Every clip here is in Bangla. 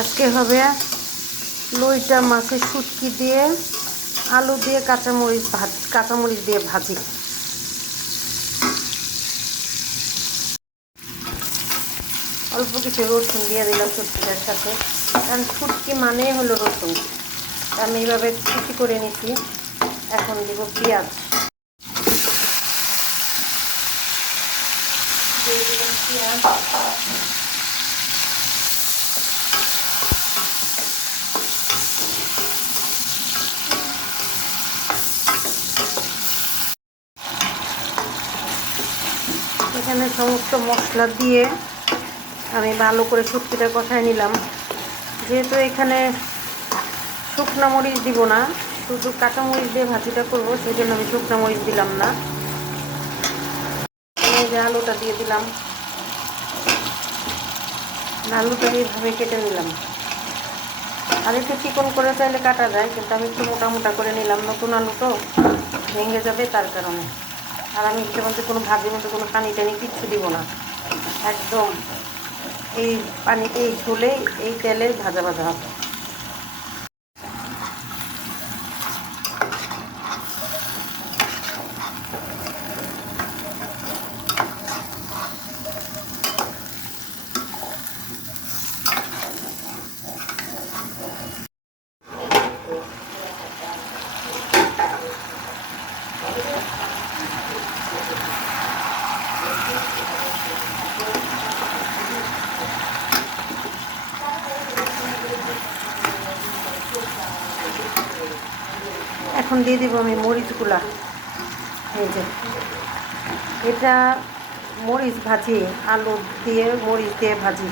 আজকে হবে লইটা মাছের শুটকি দিয়ে আলু দিয়ে কাঁচামরিচ দিয়ে ভাজি। অল্প কিছু রসুন দিয়ে দিলাম শুটকিটার সাথে, কারণ শুটকি মানেই হলো রসুন। আমি এইভাবে কুচি করে নিচ্ছি। এখন দিব পেঁয়াজ, দিয়ে দিলাম পেঁয়াজ, এখানে সমস্ত মশলা দিয়ে আমি ভালো করে শুটকিটা কষায় নিলাম। যেহেতু এখানে শুকনা মরিচ দিব না, শুধু কাঁচা মরিচ দিয়ে ভাজিটা করবো, সেই জন্য আমি শুকনা মরিচ দিলাম না। এই যে আলুটা দিয়ে দিলাম, আলুটা এইভাবে কেটে নিলাম। আর একটু চিকন করে চাইলে কাটা যায়, কিন্তু আমি একটু মোটা মোটা করে নিলাম, নতুন আলু তো ভেঙে যাবে তার কারণে। আর আমি এর মধ্যে কোনো ভাজির মধ্যে কোনো পানি টানি কিচ্ছু দিব না, একদম এই পানিতে এই ঝোলে এই তেলে ভাজা ভাজা হবে। এখন দিয়ে দিব আমি মরিচগুলা। এই যে এটা মরিচ ভাজি, আলু দিয়ে মরিচ দিয়ে ভাজি।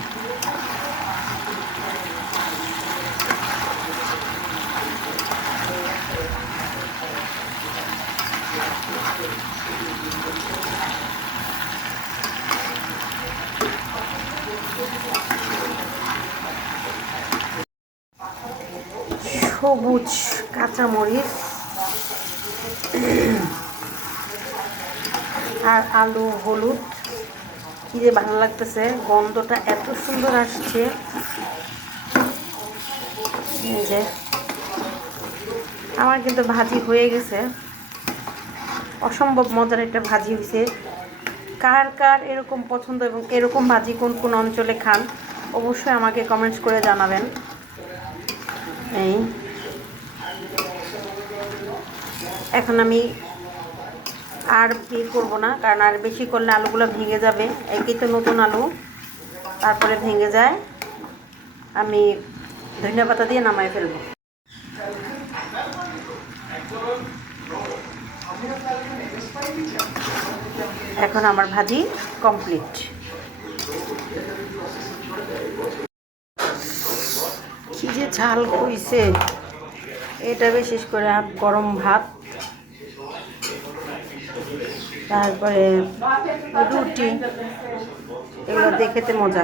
সবুজ কাঁচামরিচ আর আলু, হলুদ। কি যে ভালো লাগতেছে, গন্ধটা এত সুন্দর আসছে। এই যে আমার কিন্তু ভাজি হয়ে গেছে, অসম্ভব মজার একটা ভাজি হয়েছে। কার কার এরকম পছন্দ এবং এরকম ভাজি কোন কোন অঞ্চলে খান, অবশ্যই আমাকে কমেন্টস করে জানাবেন। এই এখন আমি আর করবো না, কারণ আর বেশি করলে আলুগুলো ভেঙে যাবে। একই তো নতুন আলু, তারপরে ভেঙে যায়। আমি ধনিয়া পাতা দিয়ে নামাই ফেলবো। এখন আমার ভাজি কমপ্লিট। কি যে ঝাল হইছে, এটা বিশেষ করে গরম ভাত, তারপরে রুটি, এগুলো দিয়ে খেতে মজা।